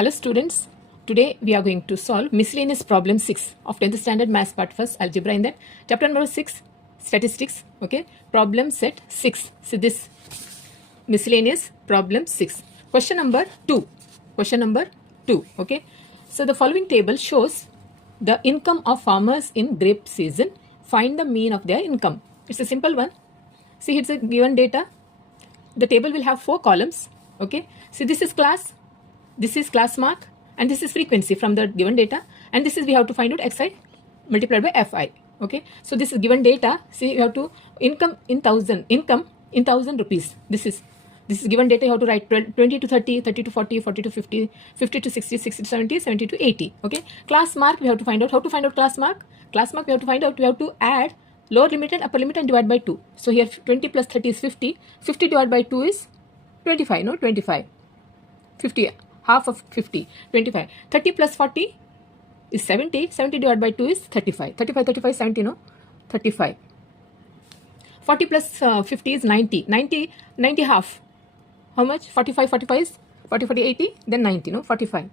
Hello students, today we are going to solve miscellaneous problem 6 of 10th standard maths part first algebra in that chapter number 6 statistics. Okay, problem set 6. So this miscellaneous problem 6, question number 2. Okay, so the following table shows the income of farmers in grape season. Find the mean of their income. It's a simple one. See, it's a given data. The table will have 4 columns. Okay, see, this is class mark, and this is frequency from the given data, and this is we have to find out xi multiplied by fi. Okay, so this is given data. See, you have to income in thousand rupees. This is given data. You have to write 20 to 30, 30 to 40, 40 to 50, 50 to 60, 60 to 70, 70 to 80. Okay, class mark we have to find out. How to find out class mark? Class mark we have to find out. We have to add lower limit and upper limit and divide by 2. So here 20 plus 30 is 50. 50 divided by 2 is 25. No, 25. 50. Half of 50, 25. 30 plus 40 is 70. 70 divided by 2 is 35. 35, 70, no? 35. 40 plus 50 is 90. 90 half. How much? 45 is 40, 80, then 90, no? 45.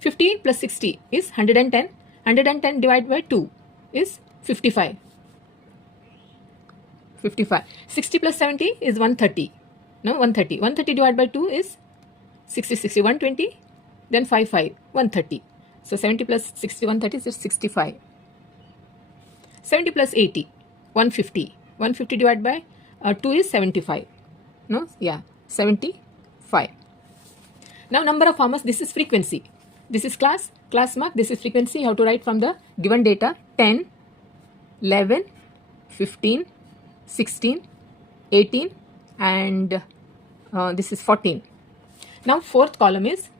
50 plus 60 is 110. 110 divided by 2 is 55. 60 plus 70 is 130. No, 130. 130 divided by 2 is 60, 120, then 130. So 70 plus 60, 130 is 65. 70 plus 80, 150. 150 divided by 2 is 75. No, yeah, 75. Now number of farmers, this is frequency. This is class mark, this is frequency. You have to write from the given data 10, 11, 15, 16, 18, and this is 14. Now fourth column is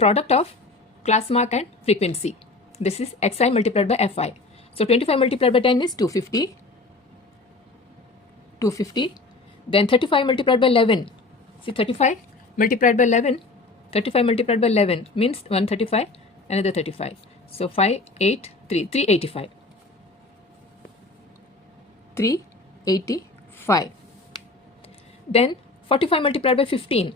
product of class mark and frequency. This is xi multiplied by fi. So 25 multiplied by 10 is 250. Then 35 multiplied by 11. See, 35 multiplied by 11. 35 multiplied by 11 means 135, another 35. So 385. 385. Then 45 multiplied by 15.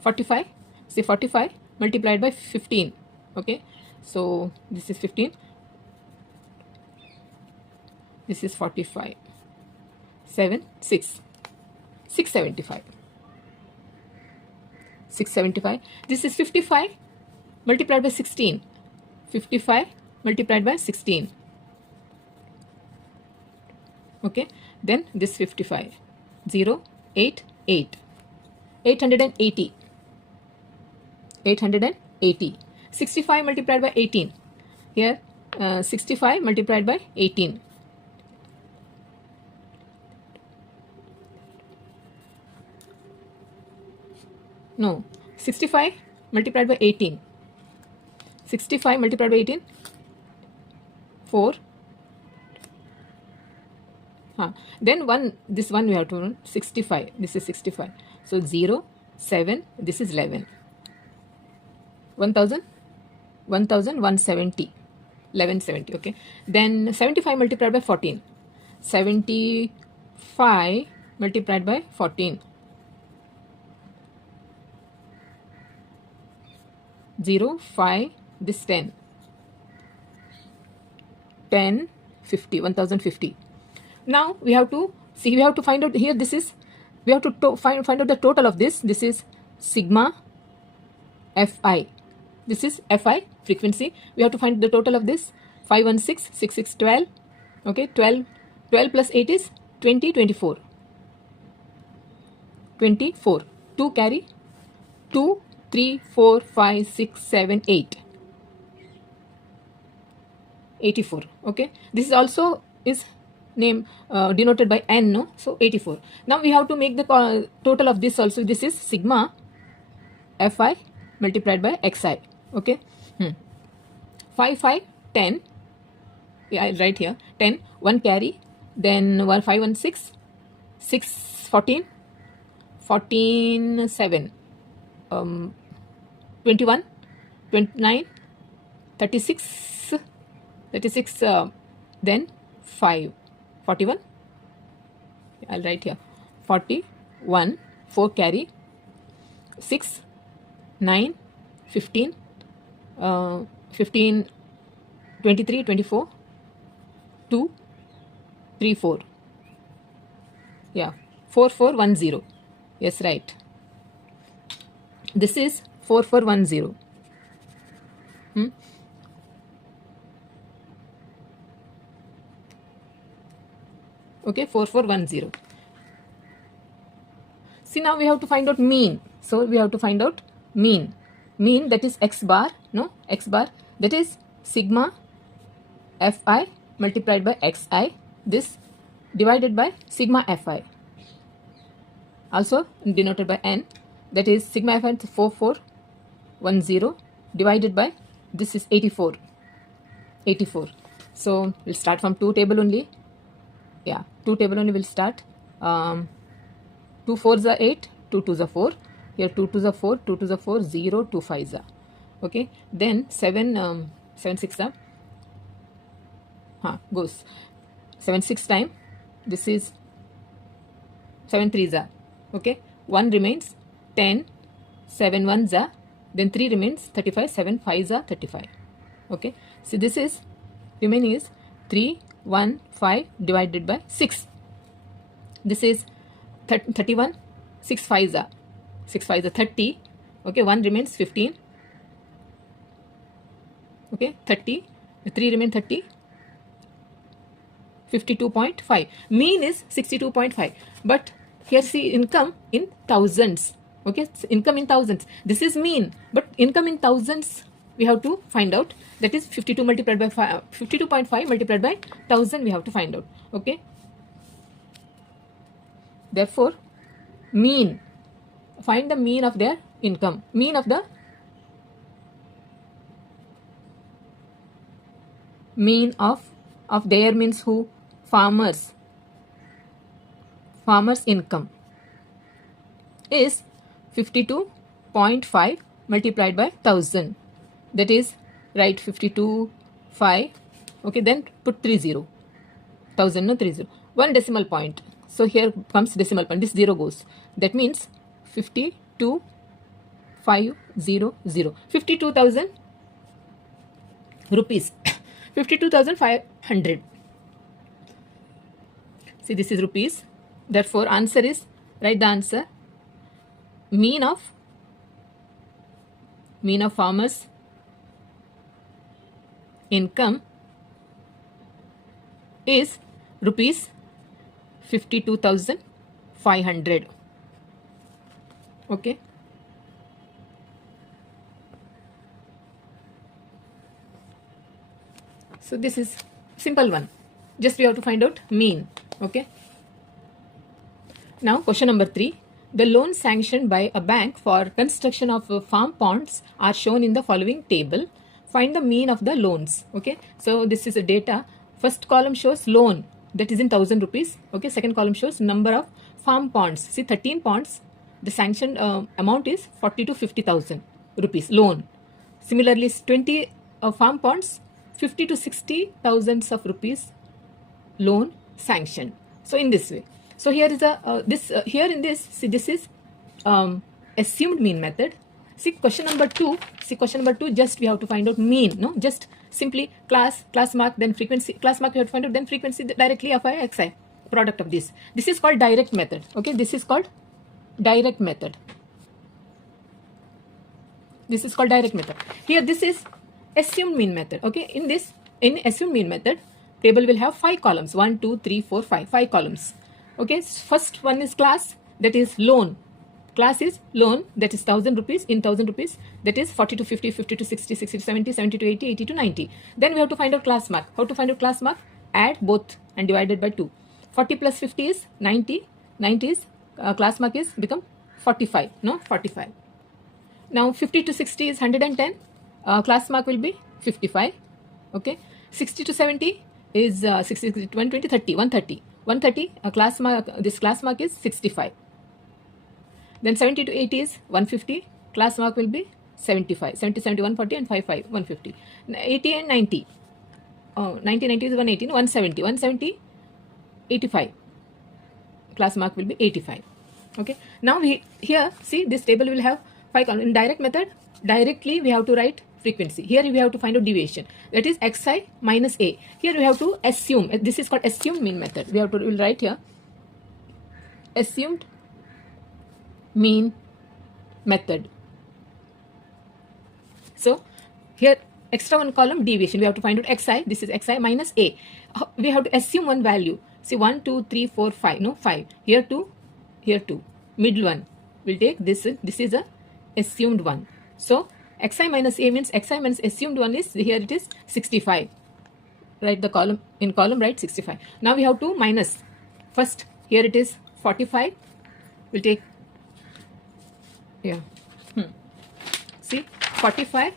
45. See, 45 multiplied by 15. Okay. So this is 15. This is 45. 675. 675. This is 55 multiplied by 16. 55 multiplied by 16. Okay. Then this 55. 0, 8, 8. 880. 880. 65 multiplied by 18. Here 65 multiplied by 18. No, 65 multiplied by 18. 65 multiplied by 18. 4. Then this one we have to run 65. This is 65. So 0, 7. This is 11. 1,170. 1170. Okay. Then 75 multiplied by 14. 75 multiplied by 14. 0, 5. This 10. 10, 50. 1050. Now we have to see. We have to find out here. This is we have to find out the total of this. This is sigma fi. This is fi frequency. We have to find the total of this. 516, 66, 12. Okay, 12 plus 8 is 20, 24. 24. 2 carry. 2, 3, 4, 5, 6, 7, 8. 84. Okay. This is also is name denoted by n, no? So 84. Now we have to make the total of this also. This is sigma fi multiplied by xi. Okay. 5, 10. Yeah, I'll write here 10. 1 carry. Then 1, 5, 1, 6. 6, 14. 14, 7. 21. 29. 36. 36. Then 5. 41. I'll write here 41. 4 carry. 6, 9, 15, 15, 23, 24, 2, 3, 4. Yeah, 4410. Yes, right. This is 4410. Okay, 4410. See, now we have to find out mean. So we have to find out mean. Mean, that is x bar, no? X bar, that is sigma fi multiplied by xi. This divided by sigma fi. Also denoted by n. That is sigma fi 4410 divided by, this is 84. 84. So we'll start from 2 table only. Yeah, 2 table only will start. 2 4s are 8, 2 2s are 4. Here 2 2s are 4, 2 2s are 4, 0, 2 5s are. Okay, then 7 6 are, goes 7 6 time. This is 7 3s are. Okay, 1 remains, 10, 7 1s are, then 3 remains, 35, 7 5s are 35. Okay, so this is, remaining is 3 1 5 divided by 6. This is 31, 6 5s are, 6 5s are 30. Okay, 1 remains, 15. Okay, 30, 3 remain, 30, 52.5. Mean is 62.5. But here see income in thousands. Okay, income in thousands. This is mean, but income in thousands we have to find out. That is 52 multiplied by 5, 52.5 multiplied by 1000 we have to find out. Okay. Therefore, mean. Find the mean of their income. Mean of the mean of their means who? Farmers. Farmers' income is 52.5 multiplied by 1000. That is, write 52.5. Okay, then put 30. 1000, no 30. 1 decimal point. So here comes decimal point. This 0 goes. That means 52,500. 52,000 rupees. 52,500. See, this is rupees. Therefore, answer is, write the answer. Mean of farmers' income is rupees 52,500. Okay. So this is simple one. Just we have to find out mean. Okay. Now question number 3. The loans sanctioned by a bank for construction of farm ponds are shown in the following table. Find the mean of the loans. Okay. So this is a data. First column shows loan, that is in 1000 rupees. Okay. Second column shows number of farm ponds. See, 13 ponds. The sanctioned amount is 40 to 50,000 rupees loan. Similarly, 20 farm ponds, 50 to 60,000 of rupees loan sanctioned. So in this way. So here is a here in this, see, this is assumed mean method. See question number 2. See question number 2. Just we have to find out mean. No, just simply class mark, then frequency. Class mark we have to find out, then frequency directly fi xi. Product of this. This is called direct method. Okay, this is called direct method. This is called direct method. Here this is assumed mean method. Okay, in assumed mean method, table will have 5 columns. 1 2 3 4 5. 5 columns. Okay, first one is class, that is loan. Class is loan, that is 1000 rupees, in 1000 rupees, that is 40 to 50, 50 to 60, 60 to 70, 70 to 80, 80 to 90. Then we have to find out class mark. How to find out class mark? Add both and divided by 2. 40 plus 50 is 90. 90 is class mark is become 45. No, 45. Now 50 to 60 is 110. Class mark will be 55. Okay. 60 to 70 is 60, 120, 30, 130. 130, class mark, this class mark is 65. Then 70 to 80 is 150. Class mark will be 75. 70, 70, 140 and 55, 150. 80 and 90. 90, 90 is 118, 170. 170, 85. Class mark will be 85. Okay. Now we here see this table will have 5 column. In direct method, directly we have to write frequency. Here we have to find out deviation. That is xi minus a. Here we have to assume. This is called assumed mean method. We will write here assumed mean method. So here extra one column deviation. We have to find out xi. This is xi minus a. We have to assume one value. See 1, 2, 3, 4, 5. No, 5. Here 2, here 2. Middle one. We'll take this. This is a assumed one. So xi minus a means xi minus assumed one is, here it is 65. Write the column, in column write 65. Now we have to minus. First here it is 45. We'll take, yeah. See 45.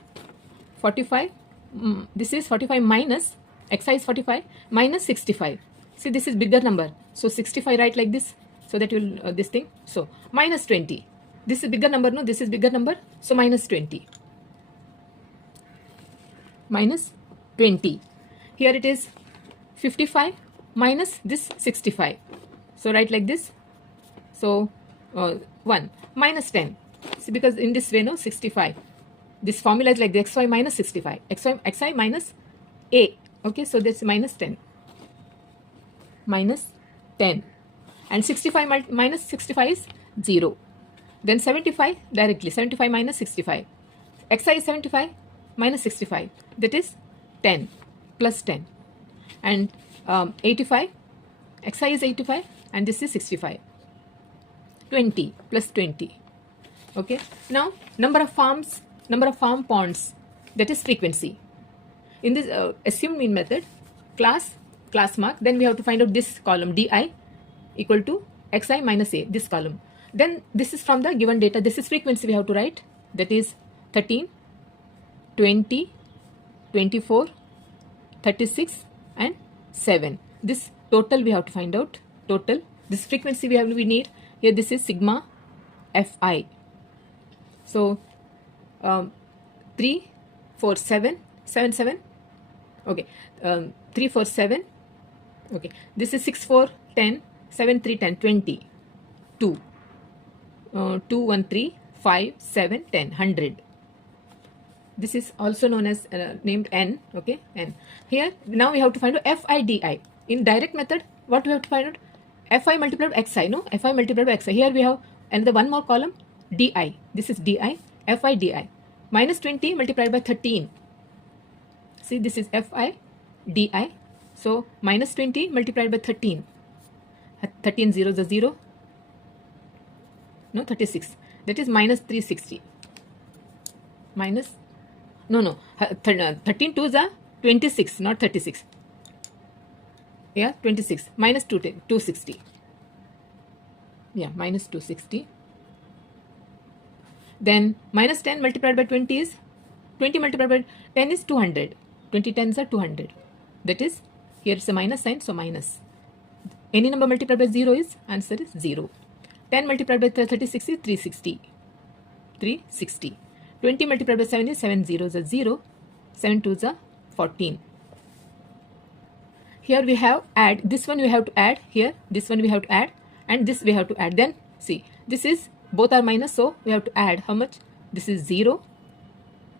This is 45 minus, xi is 45 minus 65. See, this is bigger number. So 65 write like this. So that will, this thing. So minus 20. This is bigger number, no? This is bigger number. So minus 20. Minus 20. Here it is 55 minus this 65. So write like this. So 1 minus 10. See, because in this way, no, 65. This formula is like the xy minus 65. xi minus a. Okay, so that's minus 10. Minus 10. And 65 minus 65 is 0. Then 75 directly. 75 minus 65. Xi is 75 minus 65. That is 10 plus 10. And 85. Xi is 85 and this is 65. 20 plus 20. Okay. Now number of farm ponds. That is frequency. In this assumed mean method, class mark. Then we have to find out this column di equal to xi minus a. This column. Then this is from the given data. This is frequency we have to write. That is 13, 20, 24, 36 and 7. This total we have to find out. Total. This frequency we need. Here this is sigma fi. So 3, 4, 7, 7, 7. Okay. 3, 4, 7. Okay. This is 6, 4, 10, 7, 3, 10, 20. 2. 2, 1, 3, 5, 7, 10, 100. This is also known as named n. Okay, n. Here now we have to find out fi di. In direct method, what we have to find out? Fi multiplied by xi. No, fi multiplied by xi. Here we have another one more column di. This is di. Fi di. Minus 20 multiplied by 13. See, this is fi di. So minus 20 multiplied by 13. 13 0 is a 0. No, 36. That is minus 360. Minus, no. 13 2 is a 26, not 36. Yeah, 26. Minus 260. Yeah, minus 260. Then minus 10 multiplied by 20 is, 20 multiplied by 10 is 200. 20 tens are 200. That is, here is a minus sign, so minus. Any number multiplied by 0 is, answer is 0. 10 multiplied by 36 is 360. 360. 20 multiplied by 7 is 7 zeros are 0. 7 twos are 14. Here we have add. This one we have to add. Here this one we have to add. And this we have to add. Then see, this is, both are minus, so we have to add how much? This is 0.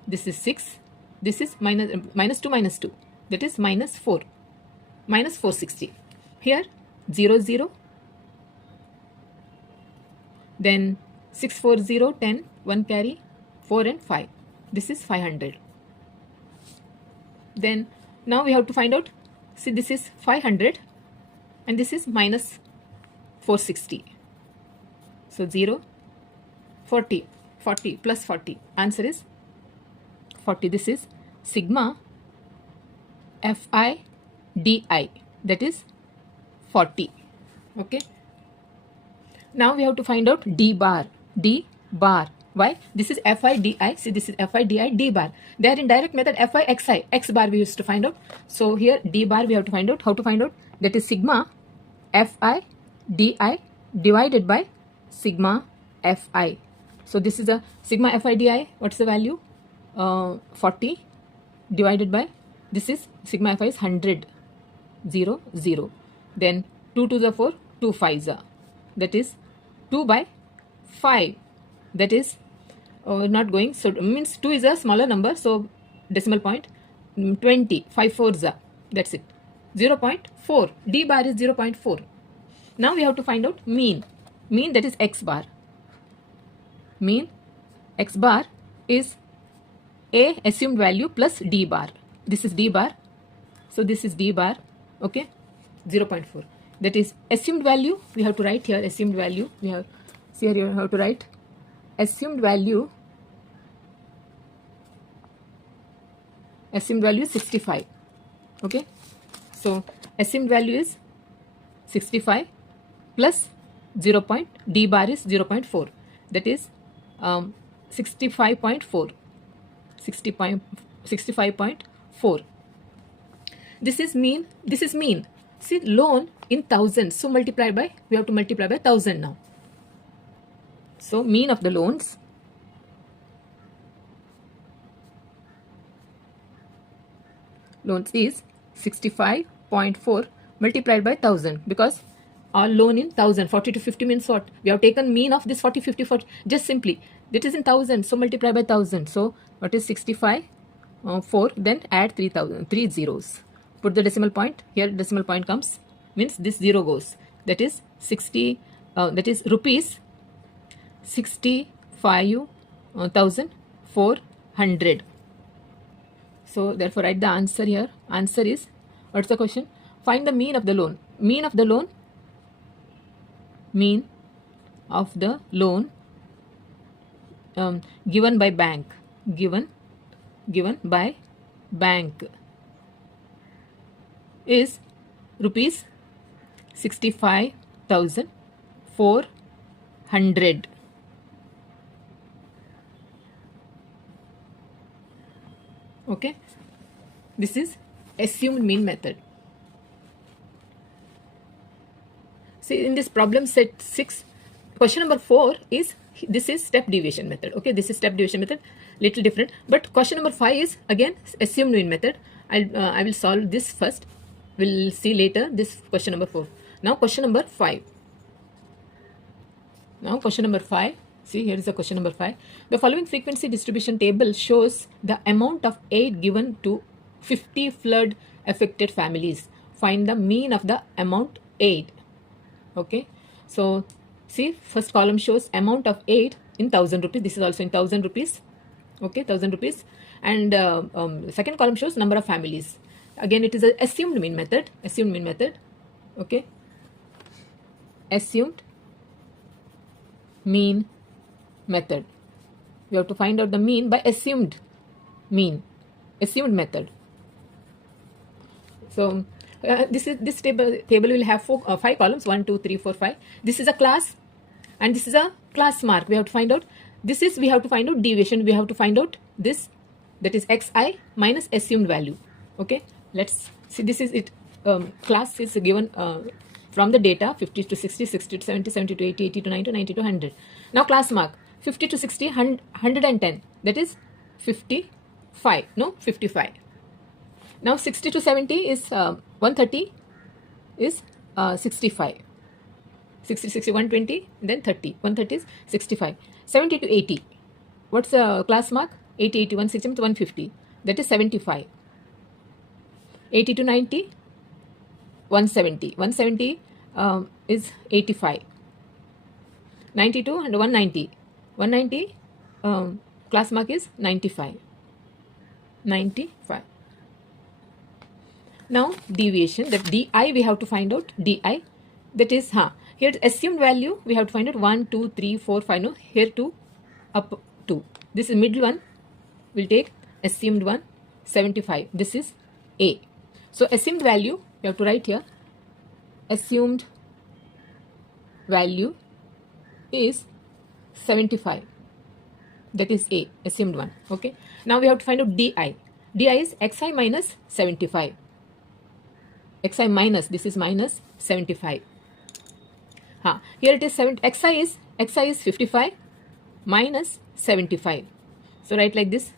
This is 6. This is minus 2 minus 2. That is minus 4. Minus 460. Here 0 0. Then 6 4 0 10 1 carry 4 and 5. This is 500. Then now we have to find out. See, this is 500 and this is minus 460. So 0 40 40 plus 40. Answer is 40. This is sigma fi di. That is 40. Okay. Now we have to find out d bar. D bar. Why? This is fi di. See, this is fi di, d bar. They are in direct method fi xi. X bar we used to find out. So here d bar we have to find out. How to find out? That is sigma fi di divided by sigma fi. So this is a sigma fi di. What's the value? 40 divided by, this is sigma fi is 100. 0 0. Then 2 to the 4, 2 5s are. That is 2 by 5. That is not going, so means 2 is a smaller number, so decimal point. 20, 5 fours are, that's it, 0.4. D bar is 0.4. Now we have to find out mean. Mean, that is x bar. Mean x bar is a assumed value plus d bar. This is d bar, so this is d bar, okay, 0.4. That is assumed value. We have to write here assumed value. We have, see here, you have to write assumed value. Assumed value is 65. Okay, so assumed value is 65 plus 0. D bar is 0.4. That is 65.4. 65.4. This is mean. This is mean. See, loan in thousands. So multiply by, we have to multiply by 1000 now. So mean of the loans is 65.4 multiplied by 1000, because our loan in 1000, 40 to 50 means what? We have taken mean of this 40, 50, 40, just simply. That is in 1000, so multiply by 1000. So what is 65? 4, then add 3000, 3 zeros. Put the decimal point, here decimal point comes, means this 0 goes. That is 60, that is rupees 65,400. So therefore write the answer here. Answer is, what's the question? Find the mean of the loan. Mean of the loan. Mean of the loan given by bank. Given by bank is rupees 65,400. Okay, this is assumed mean method. See, in this problem set 6, question number 4 is, this is step deviation method. Okay, this is step deviation method, little different. But question number 5 is again assumed mean method. I will solve this first. We'll see later this question number 4. Now question number 5. Now question number 5. See, here is the question number 5. The following frequency distribution table shows the amount of aid given to 50 flood affected families. Find the mean of the amount aid. Okay, so see, first column shows amount of aid in 1000 rupees. This is also in 1000 rupees. Okay, 1000 rupees. And second column shows number of families. Again, it is a assumed mean method. Assumed mean method. Okay, assumed mean method. We have to find out the mean by assumed mean. Assumed method. So this table will have 5 columns, 1, 2, 3, 4, 5. This is a class, and this is a class mark. We have to find out. This is, we have to find out deviation. We have to find out this, that is xi minus assumed value. Okay, let's see. This is it. Class is given from the data 50 to 60, 60 to 70, 70 to 80, 80 to 90, 90 to 100. Now class mark 50 to 60, 110. That is 55. No, 55. Now 60 to 70 is 130 is 65. 60, 60, 120, then 30. 130 is 65. 70 to 80. What's the class mark? 80, 80, 160, 150. That is 75. 80 to 90, 170. 170 is 85. 92 and 190. 190 class mark is 95. 95. Now deviation, that di we have to find out. Di, that is here assumed value we have to find out 1, 2, 3, 4, 5. No, here 2, up 2. This is middle one. We'll take assumed one, 75. This is A. So assumed value we have to write here. Assumed value is 75. That is A, assumed one. Okay. Now we have to find out di. Di is xi minus 75. Xi minus, this is minus 75. Here it is xi is 55 minus 75. So write like this: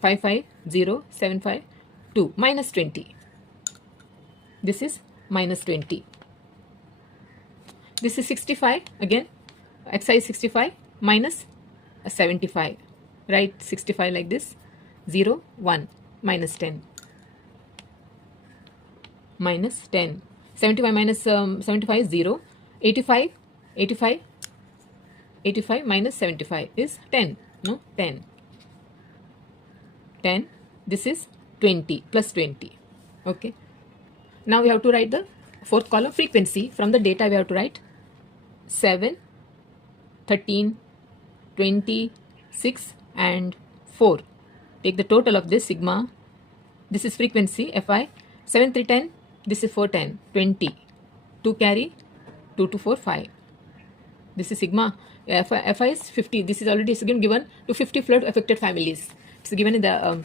550,752 minus 20. This is minus 20. This is 65 again. Xi is 65 minus 75. Write 65 like this. 0, 1, minus 10. Minus 10. 75 minus 75 is 0. 85, 85, 85 minus 75 is 10. No, 10. 10. This is 20 plus 20. Okay. Now we have to write the fourth column, frequency. From the data we have to write 7, 13, 20, 6 and 4. Take the total of this sigma. This is frequency Fi. 7, 3, 10. This is 4, 10, 20. 2 carry, 2 to 4, 5. This is sigma. Fi is 50. This is already given to 50 flood affected families. It's given in the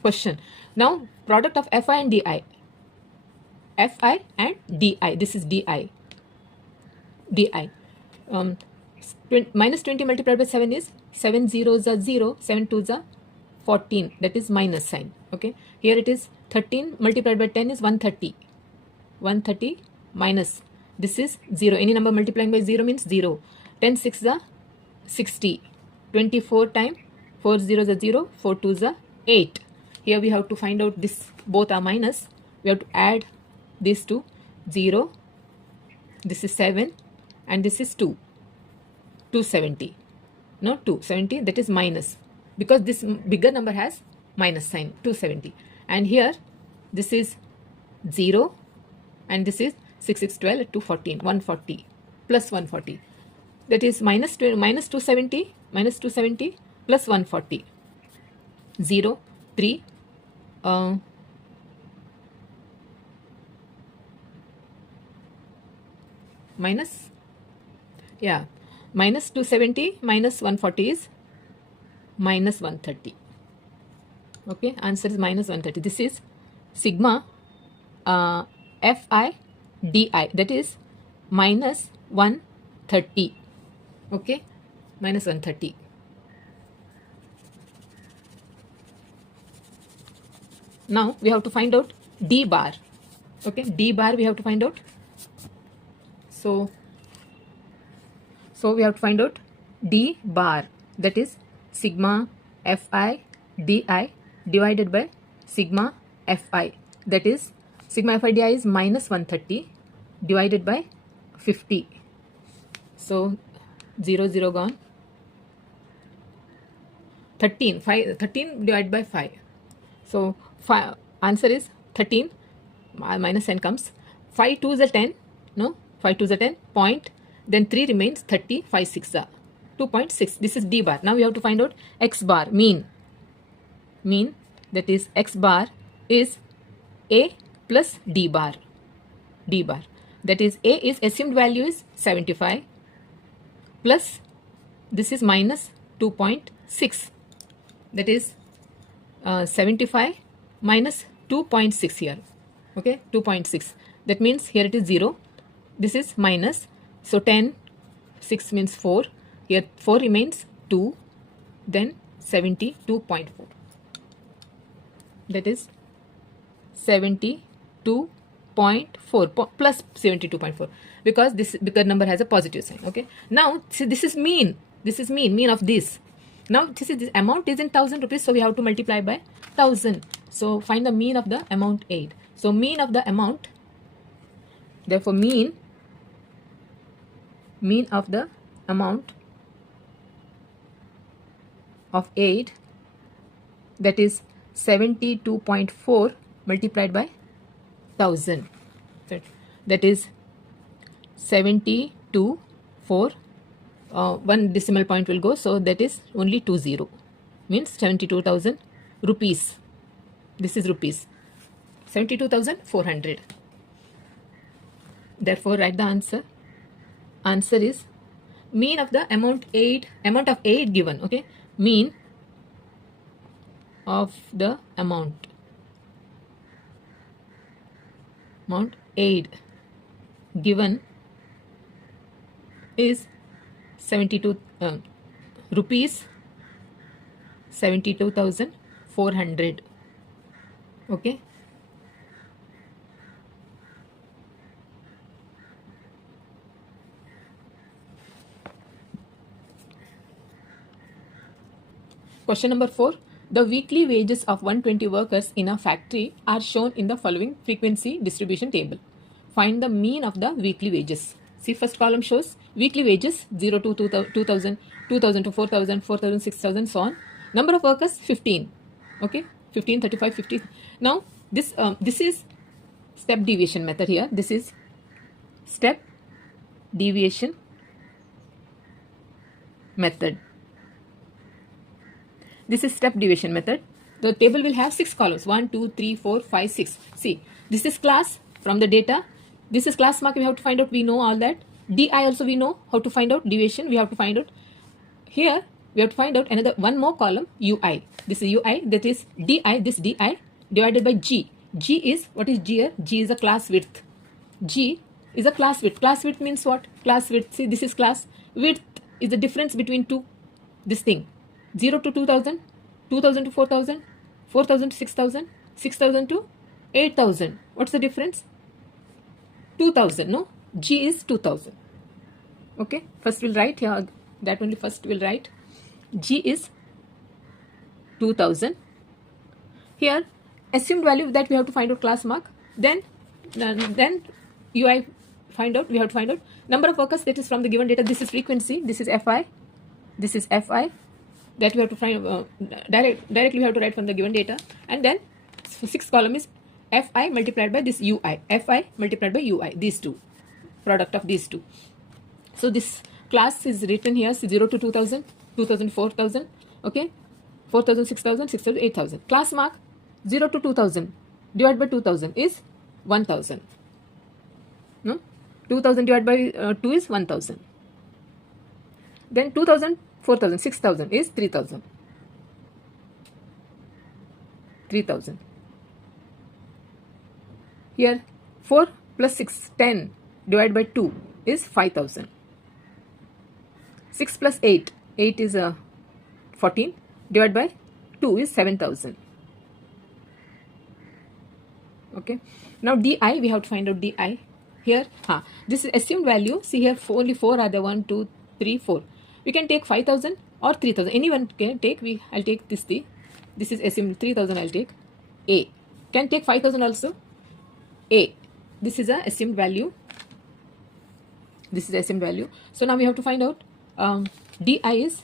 question. Now product of Fi and Di. Fi and Di. This is Di. Di. Minus 20 multiplied by 7 is 7 zeros are 0, 7 twos are 14. That is minus sign. Okay. Here it is 13 multiplied by 10 is 130. 130 minus. This is 0. Any number multiplying by 0 means 0. 10 6 are 60. 24 times 4 zeros are 0, 4 twos are 8. Here we have to find out this, both are minus. We have to add these two. 0. This is 7 and this is 2. 270. No, 270, that is minus. Because this bigger number has minus sign, 270. And here this is 0 and this is 6, 6, 12, 214, 140 plus 140. That is minus 270 plus 140. 0, 3, minus, yeah, minus 270 minus 140 is minus 130. Okay, answer is minus 130. This is sigma Fi Di, that is minus 130. Okay, minus 130. Now we have to find out D bar. Okay, D bar we have to find out. So we have to find out D bar, that is sigma Fi Di divided by sigma Fi, that is sigma Fi Di is minus 130 divided by 50. So 0, 0 gone. 13 divided by 5. So answer is 13. Minus sign comes. 5 2s are 10. No, 5 2s are 10. Point. Then 3 remains 30. 5 6 are 2.6. This is D bar. Now we have to find out X bar, mean. Mean, that is X bar is A plus D bar. D bar. That is A is assumed value is 75 plus this is minus 2.6. That is 75 minus 2.6 here. Okay, 2.6. That means here it is 0. This is minus. So 10, 6 means 4. Here 4 remains 2. Then 72.4. That is 72.4 plus 72.4, because this bigger number has a positive sign. Okay. Now see, this is mean. This is mean of this. Now this amount is in 1000 rupees, so we have to multiply by 1000. So find the mean of the amount 8. So mean of the amount, therefore mean of the amount of 8, that is 72.4 multiplied by 1000. That is 72.4. One decimal point will go, so that is only 20, means 72,000 rupees. This is rupees, 72,400. Therefore write the answer. Answer is mean of the amount of 8 given. Okay, mean of the amount 8 given is 72 rupees 72,400. Okay. Question number 4. The weekly wages of 120 workers in a factory are shown in the following frequency distribution table. Find the mean of the weekly wages. See, first column shows weekly wages 0 to 2000, 2000 to 4000, 4000, 6000, so on. Number of workers 15. Okay, 15, 35, 50. Now this is step deviation method here. This is step deviation method. This is step deviation method. The table will have 6 columns. 1, 2, 3, 4, 5, 6. See, this is class from the data. This is class mark. We have to find out. We know all that. DI also we know how to find out. Deviation we have to find out. Here we have to find out another one more column, UI. This is UI. That is DI. This DI divided by G. G is, what is G here? G is a class width. G is a class width. Class width means what? Class width. See, this is class width is the difference between two. This thing. 0 to 2000, 2000 to 4000, 4000 to 6000, 6000 to 8000. What's the difference? 2000, no? G is 2000. Okay, first we'll write here, that only first we'll write. G is 2000. Here, assumed value that we have to find out class mark. Then UI find out, we have to find out. Number of workers, that is from the given data. This is frequency, this is FI, this is FI. That we have to find directly we have to write from the given data, and then 6th column is Fi multiplied by this UI. Fi multiplied by UI. These two, product of these two. So this class is written here 0 to 2000, 2000 to 4000. Okay, 4000, 6000, 6000, 8000. Class mark 0 to 2000 divided by 2000 is 1000. No, 2000 divided by 2 is 1000. Then 2000. 4000, 6000 is 3000. 3000. Here 4 plus 6, 10 divided by 2 is 5000. 6 plus 8, 8 is 14 divided by 2 is 7000. Okay. Now DI, we have to find out DI. Here, this is assumed value. See here, only 4 are there. 1, 2, 3, 4. We can take 5000 or 3000. Anyone can take. I'll take this. This is assumed 3000. I'll take. A can take 5000 also. A. This is a assumed value. This is assumed value. So now we have to find out. DI is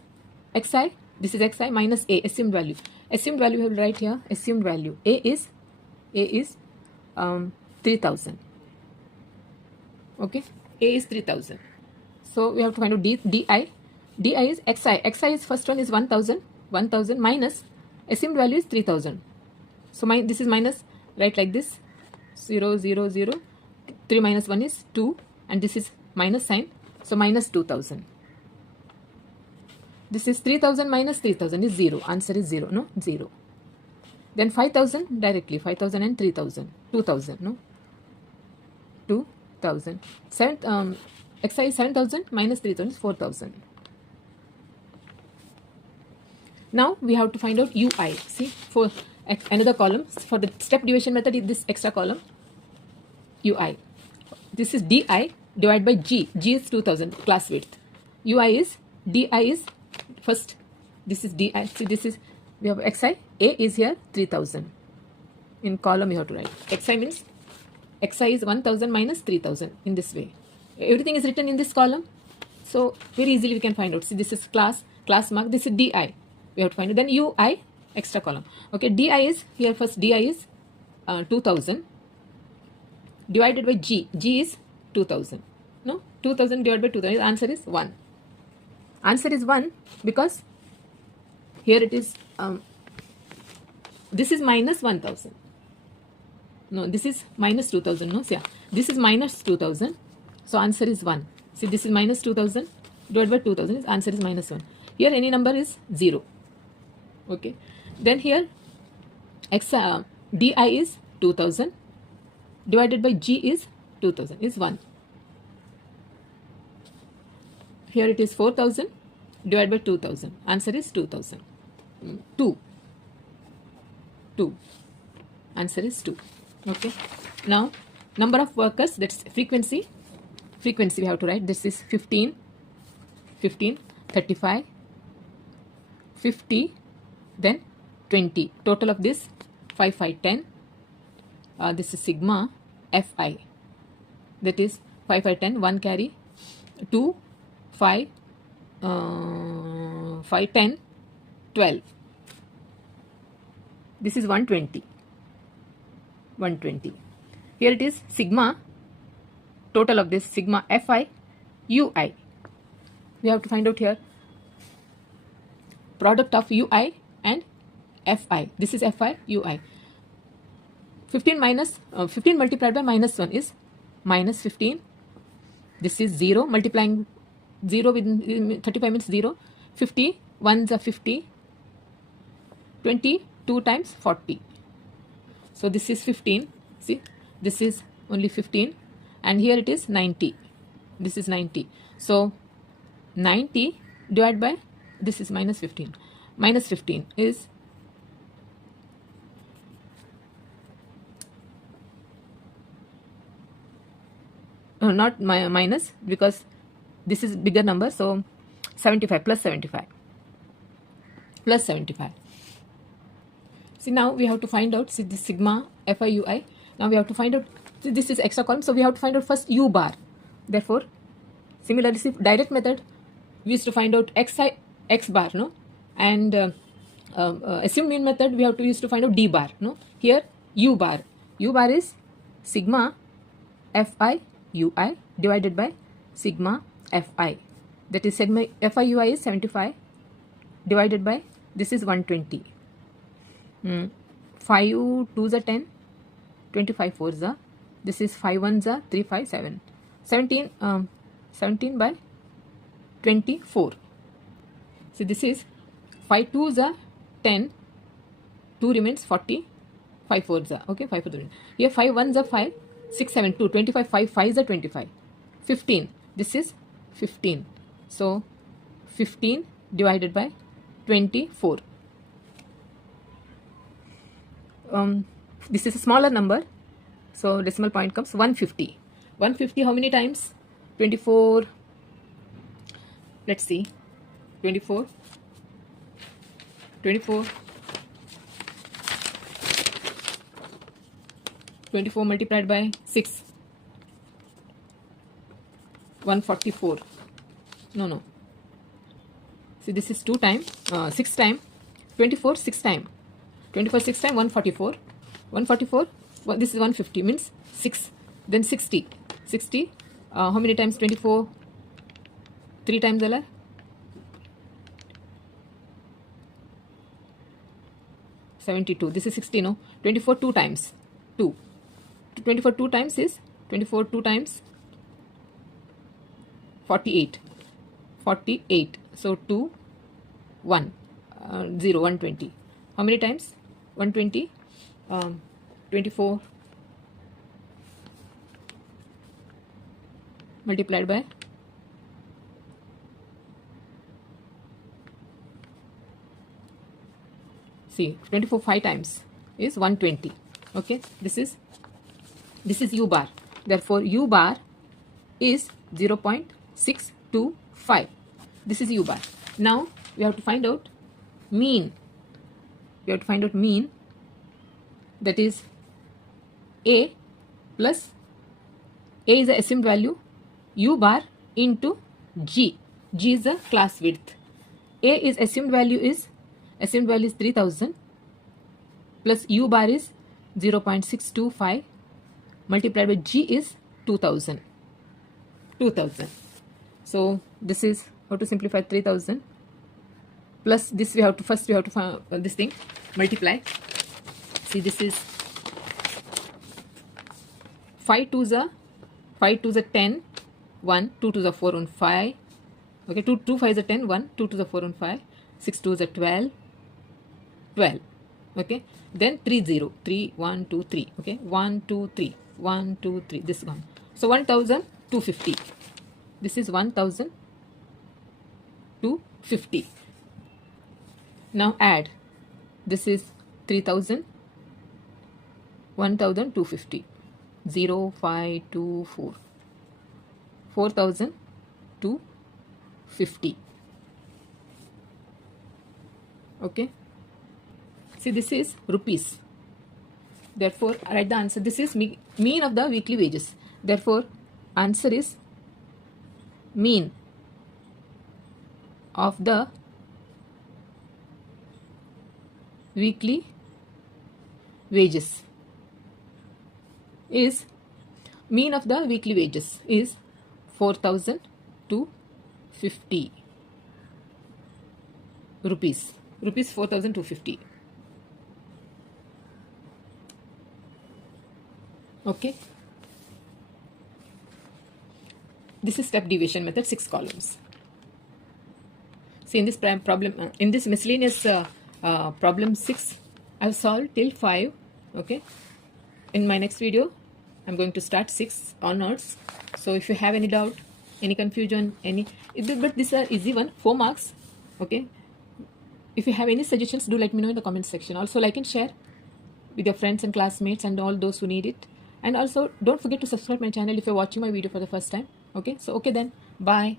xi. This is xi minus A. Assumed value. Assumed value we will write here. Assumed value. A is 3000. Okay. A is 3000. So we have to find out DI. DI is xi. Xi is first one is 1000. 1000 minus assumed value is 3000. So this is minus, write like this. 0, 0, 0. 3 minus 1 is 2. And this is minus sign. So minus 2000. This is 3000 minus 3000 is 0. Answer is 0. No? 0. Then 5000 directly. 5000 and 3000. 2000. No? 2000. Xi is 7000 minus 3000 is 4000. Now we have to find out UI. See, for another column, for the step deviation method is this extra column, UI. This is DI divided by G. G is 2000, class width. UI is, DI is, first, this is DI. See, this is, we have XI. A is here 3000. In column you have to write. XI means, XI is 1000 minus 3000 in this way. Everything is written in this column. So very easily we can find out. See, this is class mark. This is DI. We have to find it. Then UI, extra column. Okay, DI is, here first DI is 2000 divided by G. G is 2000. No, 2000 divided by 2000. Answer is 1. Answer is 1 because here it is, this is minus 1000. No, this is minus 2000. No, so yeah, this is minus 2000. So answer is 1. See, this is minus 2000 divided by 2000. Answer is minus 1. Here any number is 0. Okay, then here DI is 2000 divided by G is 2000 is 1. Here it is 4000 divided by 2000. Answer is 2000. 2. Answer is 2. Okay. Now number of workers, that's frequency. Frequency we have to write. This is 15, 35, 50, then 20. Total of this 5, 5, 10. This is sigma Fi. That is 5, 5, 10. 1 carry 2, 5, 5, 10, 12. This is 120. 120. Here it is sigma. Total of this sigma Fi Ui. We have to find out here product of Ui and Fi. This is Fi Ui. 15 minus 15 multiplied by minus 1 is minus 15. This is 0. Multiplying 0 with 35 means 0. 50 ones are 50. 20 2 times 40. So this is 15. See, this is only 15, and here it is 90. This is 90. So 90 divided by this is minus 15. Minus 15 is not minus, because this is bigger number. So 75 plus 75 plus 75. See, now we have to find out, see, this sigma Fi Ui. Now we have to find out, see, this is extra column, so we have to find out first U bar. Therefore, similarly, see, direct method, we used to find out X bar, no? And assumed mean method, we have to use to find out D bar, no? Here, U bar. U bar is sigma Fi Ui divided by sigma Fi. That is, sigma Fi Ui is 75 divided by, this is 120. 5 2s are 10, 25 4s are, this is 5 1s are 3 5 7, 17 by 24. So this is 5 2s are 10, 2 remains 40, 5 4s are, okay, 5 4s are. Here 5 1s are 5, 6 7 2, 25 5 5s are 25, 15, this is 15. So 15 divided by 24. This is a smaller number, so decimal point comes 150. 150 how many times? 24. Let's see. 24. 24. 24 multiplied by 6. 144. No. See, this is 2 time, 6 time. 24 6 time. 24 6 time 144. 144. Well, this is 150 means 6. Then 60. 60. How many times 24? 3 times Allah. 72. This is 60. No. 24 2 times. 2. 24 2 times is 24 2 times 48. 48. So 2 1 0 120. How many times? 120. 24 multiplied by see 24 5 times is 120. Okay, this is U bar. Therefore U bar is 0.625. This is U bar. Now we have to find out mean. We have to find out mean, that is A plus A is the assumed value, U bar into G. G is the class width. A is assumed value is 3000 plus U bar is 0.625 multiplied by G is 2000. So this is how to simplify 3000 plus this. We have to find this thing, multiply. See, this is 5 2s are 10, 1, 2 2s are 4 and 5. Okay, 2 5s are 10, 1, 2 2s are 4 and 5, 6 2s are 12. Okay, then 3 0, 3 1 2 3. Okay, 1 2 3, 1 2 3. This one. So 1250. This is 1250. Now add. This is 3000. 1250. 0 5 2 4. 4250. Okay, See, this is rupees. Therefore, write the answer. This is mean of the weekly wages. Therefore, answer is mean of the weekly wages is 4,250 rupees. Rupees 4,250. Okay. This is step deviation method, 6 columns. See, in this problem, in this miscellaneous problem 6, I've solved till 5. Okay. In my next video, I'm going to start 6 onwards. So if you have any doubt, any confusion, but this is an easy one, 4 marks. Okay. If you have any suggestions, do let me know in the comment section. Also, like and share with your friends and classmates and all those who need it. And also, don't forget to subscribe my channel if you're watching my video for the first time. Okay. So, okay then. Bye.